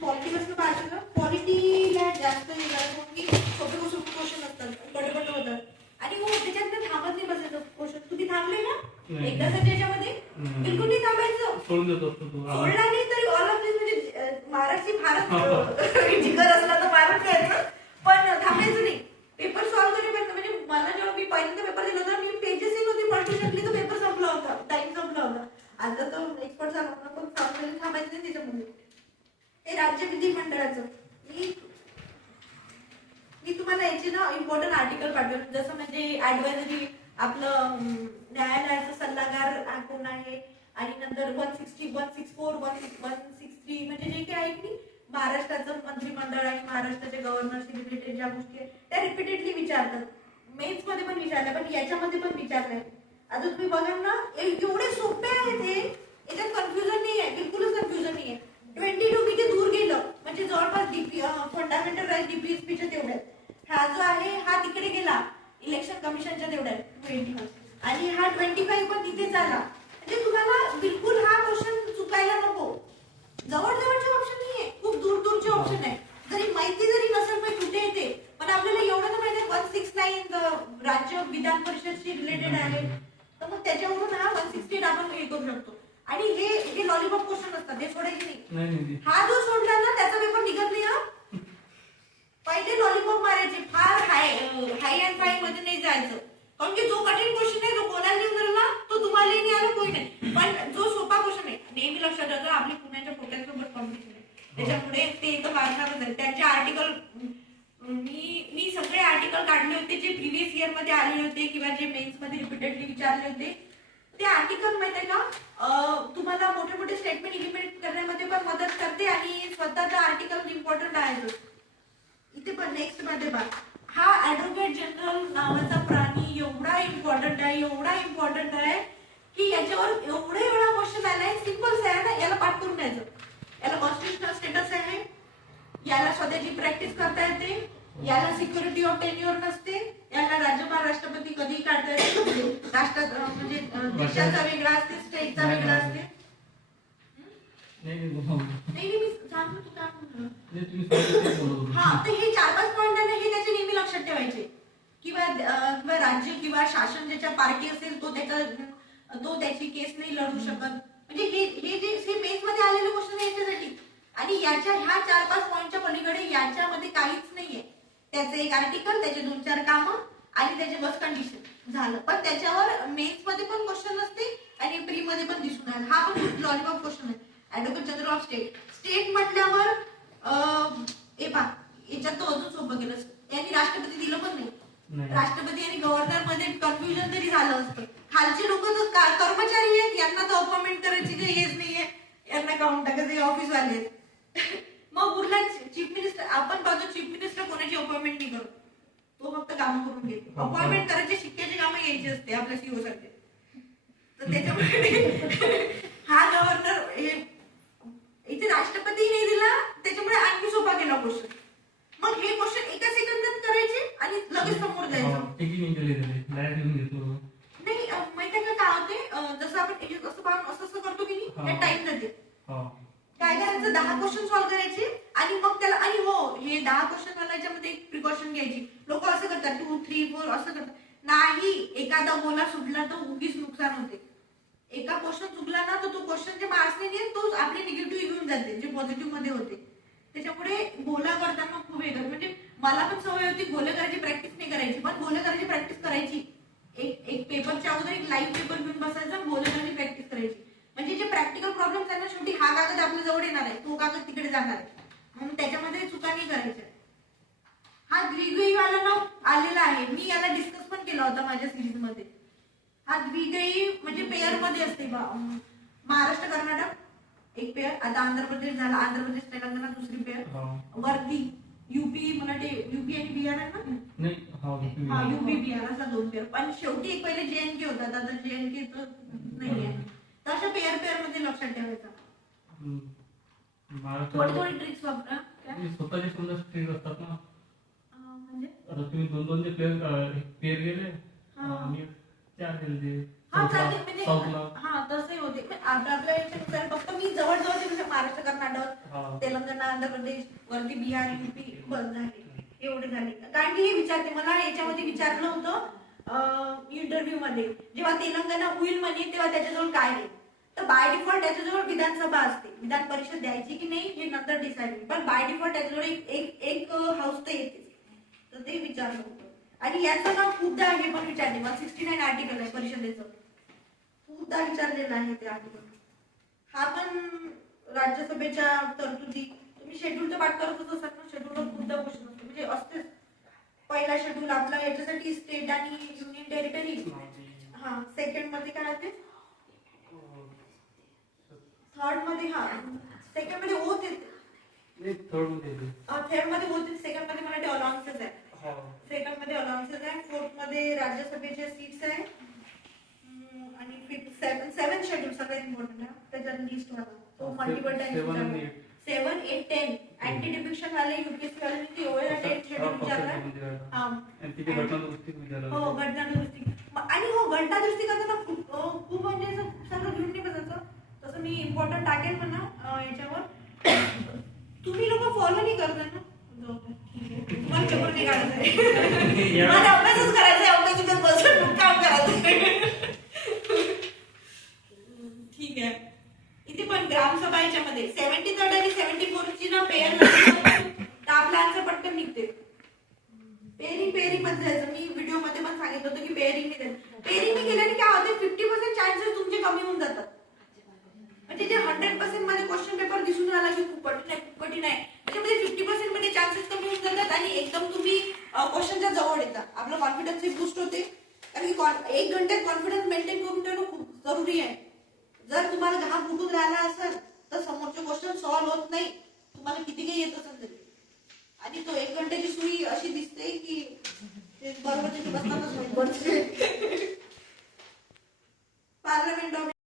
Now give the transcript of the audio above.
Politics पाहिजे ना, पॉलिटीला जास्त हे करायचं की सोपे सोपे क्वेश्चन असतात, पटपट होतात. आणि हो त्याच्यात ना थांबत नाही बसायचं क्वेश्चन. तुम्ही थांबले ना एकदा त्याच्यामध्ये बिलकुल नाही थांबायचं. सोडला नाही तरी ऑल ऑफ दिस म्हणजे महाराष्ट्री फारच जिगर असला तर मारून घ्यायचं, पण थांबायचं नाही. पेपर सॉल्व्ह करेपर्यंत म्हणजे मला जेव्हा मी पहिल्यांदा पेपर दिला होता मी पेजेसही नव्हती पलटू शकली तर पेपर संपला होता, टाइम संपला होता. आता तो एक्सपर्ट झाला होता पण थांबायचं नाही त्याच्यामध्ये. हे राज्य विधिमंडळाचं मी तुम्हाला याचे ना इम्पॉर्टंट आर्टिकल पाठवेल. जसं म्हणजे ऍडवायझरी आपलं न्यायालयाचा सल्लागार कोण आहे, आणि नंतर 160, 164, 163 म्हणजे जे काही आहे की महाराष्ट्राचं मंत्रिमंडळ आणि महाराष्ट्राच्या गव्हर्नरशी रिलेटेड ज्या गोष्टी आहेत त्या रिपीटेडली विचारतात. मेन्स मध्ये पण विचारल्या पण याच्यामध्ये पण विचारलंय. आता तुम्ही बघा ना एवढे सोपे आहे ते, याच्यात कन्फ्युजन नाही आहे, बिलकुलच कन्फ्युजन नाही आहे. 22 किती दूर गेलं म्हणजे जवळपास डीपी फंडामेंटल राईट डीपीएसपीच्या तेवढ्यात. हा जो आहे हा तिकडे गेला इलेक्शन कमिशनच्या तेवढ्यात 20, आणि हा 25 पण तिथेच आला. म्हणजे तुम्हाला बिलकुल हा क्वेश्चन चुकायला नको. जवळजवळचे ऑप्शन नाहीये, खूप दूर दूरचे ऑप्शन आहे. जरी माहिती जरी नसेल पण कुठे येते, पण आपल्याला एवढं तर माहिती 169 राज्य विधान परिषदशी रिलेटेड आहे, तर मग त्याच्यावरून हा 160 आपण हे करू शकतो. आणि हे लॉलीपॉप क्वेश्चन असतात, हे सोडायचे नाही. हा जो सोडला ना त्याचा पेपर निघत नाही. हा पहिले लॉलीपॉप मारायचे, फार हाय अँड फाय मध्ये नाही जायचं. कारण की जो कठीण क्वेश्चन आहे जो कोणाला नाही ना तो तुम्हाला नाही आला कोणी नाही, पण जो सोपा क्वेश्चन आहे नेहमी लक्षात ठेवा आपली पुण्याच्या पोट्यांसोबत कॉम्पिटिशन आहे, त्याच्यामुळे ते तर मारणारच आहे. त्यांचे आर्टिकल मी सगळे आर्टिकल काढले होते जे प्रिव्हियस इयर मध्ये आलेले होते किंवा जे मेन्स मध्ये रिपीटेडली विचारले होते. ते आर्टिकल माहिती आहे का तुम्हाला मोठे मोठे स्टेटमेंट इलिमिनेट करण्यामध्ये पण मदत करते आणि स्वतःचा आर्टिकल इम्पॉर्टंट आहे. इथे पण नेक्स्ट मध्ये बघा, हा ऍडव्होकेट जनरल नावाचा प्राणी एवढा इम्पॉर्टंट आहे की याच्यावर एवढे वेळा क्वेश्चन आलाय. सिंपल आहे ना, याला पाठ करून द्यायचं. याला कॉन्स्टिट्युशनल स्टेटस आहे, याला स्वतःची प्रॅक्टिस करता येते, याला सिक्युरिटी ऑफ टेन्युअर नसते, याला राज्यपाल राष्ट्रपती कधीही काढता येते. राष्ट्रात म्हणजे देशाचा वेगळा असते, स्टेटचा वेगळा असते. हा तर हे 4-5 पॉइंट आहे हे त्याचे नेहमी लक्षात ठेवायचे. किंवा राज्य किंवा शासन ज्याच्या पार्टी असेल तो त्याची केस नाही लढू शकत. म्हणजे हे जे मेन्स मध्ये आलेले क्वेश्चन आहे याच्यासाठी. आणि याच्या ह्या 4-5 पॉइंटच्या पलीकडे याच्यामध्ये काहीच नाहीये. त्याचं एक आर्टिकल, त्याचे 2-4 कामं आणि त्याचे बस कंडिशन झालं. पण त्याच्यावर मेन्स मध्ये पण क्वेश्चन असते आणि प्री मध्ये पण दिसून आला. हा पण लॉलीपॉप क्वेश्चन आहे. ऍडव्होकेट जनरल ऑफ स्टेट म्हटल्यावर याच्यात तो अजून सोपं केलं. यांनी राष्ट्रपती दिलं पण नाही. राष्ट्रपती आणि गव्हर्नर मध्ये कन्फ्युजन तरी झालं असतं. खालचे लोक तर कर्मचारी आहेत, यांना तर अपॉइंटमेंट करायची काही हेच नाहीये, यांना काउंट टाकायचे ऑफिस वाले आहेत. मग उरला चीफ मिनिस्टर. आपण पाहतो चीफ मिनिस्टर कोणाची अपॉइंटमेंट नाही करतो, तो फक्त काम करून घेतो. अपॉइंटमेंट करायचे शिक्क्याचे कामं यायची असते आपल्या सीओ साठी. तर त्याच्यामुळे हा गव्हर्नर इथे राष्ट्रपती नाही दिला, त्याच्यामुळे आणखी सोपा केला क्वेश्चन. मग हे क्वेश्चन एका सेकंदात करायचे आणि लगेच समोर जायचं. नाही माहिती का काय होते, जसं आपण असं करतो की नाही टाइम जाते. काय करायचं 10 क्वेश्चन सॉल्व्ह करायचे आणि मग त्याला आणि हो हे 10 क्वेश्चन वाल्याच्यामध्ये एक प्रिकॉशन घ्यायची. लोक असं करतात 2, 3, 4 असं करतात. नाही, एखादा बोला सुटला तर उगीच नुकसान होते. एका क्वेश्चन चुकला ना तर तो क्वेश्चन जे मार्क्स नाही तो आपले निगेटिव्ह घेऊन जाते जे पॉझिटिव्ह मध्ये होते. त्याच्यामुळे गोला करताना खूप वेगळं. म्हणजे मला पण सवय होती गोले करायची प्रॅक्टिस नाही करायची, पण गोले करायची प्रॅक्टिस करायची. एक पेपरच्या अगोदर एक लाईव्ह पेपर घेऊन बसायचा, गोले करायची प्रॅक्टिस करायची. म्हणजे जे प्रॅक्टिकल प्रॉब्लेम त्यांना शेवटी हा कागद आपल्या जवळ येणार आहे, तो कागद तिकडे जाणार आहे, म्हणून त्याच्यामध्ये चुका नाही करायच्या. हा द्विगुई वाला ना आलेला आहे, मी याला डिस्कस पण केला होता माझ्या सिरीज मध्ये. हा द्विगुई म्हणजे पेअर मध्ये असते. महाराष्ट्र कर्नाटक एक पेअर, आता आंध्र प्रदेश झाला, आंध्र प्रदेश तेलंगणा दुसरी पेअर, वरती युपी मला युपी आणि बिहार आहे ना, हा युपी बिहार असा 2 पेअर. पण शेवटी एक पहिले JNK होता, आता JNK तर नाही आहे. तशा पेअर मध्ये लक्षात ठेवायचा. थोडी ट्रिक्स वापरा. स्वतःचे समजा ट्रिक असतात ना, म्हणजे आता तुम्ही 2-2 पेअर गेले आणि 4 गेले, हा चालते म्हणजे साऊथला हा तसंही होते पण आपल्या याच्यानुसार फक्त मी जवळजवळ जसे महाराष्ट्र कर्नाटक हा तेलंगणा आंध्र प्रदेश वरती बिहार युपी बंद झाले एवढे झाले कारण की हे विचारते मला याच्यामध्ये विचारलं होतं इंटरव्ह्यू मध्ये जेव्हा तेलंगणा होईल म्हणे तेव्हा त्याच्याजवळ काय आहे तर बाय डिफॉल्ट त्याच्याजवळ विधानसभा असते विधान परिषद द्यायची की नाही हे नंतर डिसाईड होईल पण बाय डिफॉल्ट त्याच्याजवळ एक हाऊस तर येते तर ते विचारलं होतं आणि याचं नाव खूपदा हे पण विचारले 169 आर्टिकल आहे परिषदेचं खूपदा विचारलेलं आहे ते आर्टिकल हा पण राज्यसभेच्या तरतुदी तुम्ही शेड्यूल तर पाठ करतच असाल ना शेड्यूलवर खूपदा क्वेश्चन असतो म्हणजे असतेच पहिला शेड्यूल आपला याच्यासाठी स्टेट आणि युनियन टेरिटरी हा सेकंड मध्ये काय आहे थर्ड मध्ये हा सेकंड मध्ये ओथ येते थर्ड मध्ये ओथ सेकंड मध्ये मराठी अलाउन्सेस आहे सेकंड मध्ये अलाउन्सेस आहे फोर्थ मध्ये राज्यसभेचे सीट्स आहे आणि फिफ्थ सेवन शेड्यूल सगळ्यात इम्पॉर्टंट आहे त्याच्यात लिस्ट वाला तो मल्टिपल टाइम 7, 8, 10 अँटी डिफिक्शन वाले यूपीएससी वाले ते एवढा 10 शेड्यूल विचारला हा हो घटना दुरुस्ती आणि हो घटना दुरुस्ती करताना खूप म्हणजे असं सगळं घेऊन नाही बसायचं तसं मी इम्पॉर्टंट टाकेल म्हणा याच्यावर तुम्ही लोक फॉलो नाही करताय ना तुम्हाला पेपर नाही काढायचं मला अभ्यासच करायचा आहे अभ्यासात बसून काम करायचं ठीक आहे इथे पण ग्रामसभा याच्यामध्ये 73 आणि 74 ची ना पेअर तर आपला आन्सर पटकन निघते पेअरिंग मध्ये जायचं मी व्हिडिओ मध्ये पण सांगितलं होतं की पेअरिंग केल्याने काय होते 50% चान्सेस तुमचे कमी होऊन जातात म्हणजे जे 100% मध्ये क्वेश्चन पेपर दिसून आला की खूप कठीण आहे त्याच्यामध्ये 50% मध्ये चान्सेस कमी होऊन जातात आणि एकदम तुम्ही क्वेश्चनच्या जवळ येता आपलं कॉन्फिडन्स बूस्ट होते कारण की 1 घंट्यात कॉन्फिडन्स मेंटेन करून ठेवणं खूप जरुरी आहे जर तुम्हाला घाम फुटून राहिला असेल तर समोरचे क्वेश्चन सॉल्व्ह होत नाही तुम्हाला किती काही येत असेल तरी आणि तो 1 घंट्याची सुई अशी दिसते की बरोबर बसतातच पार्लमेंट ऑफ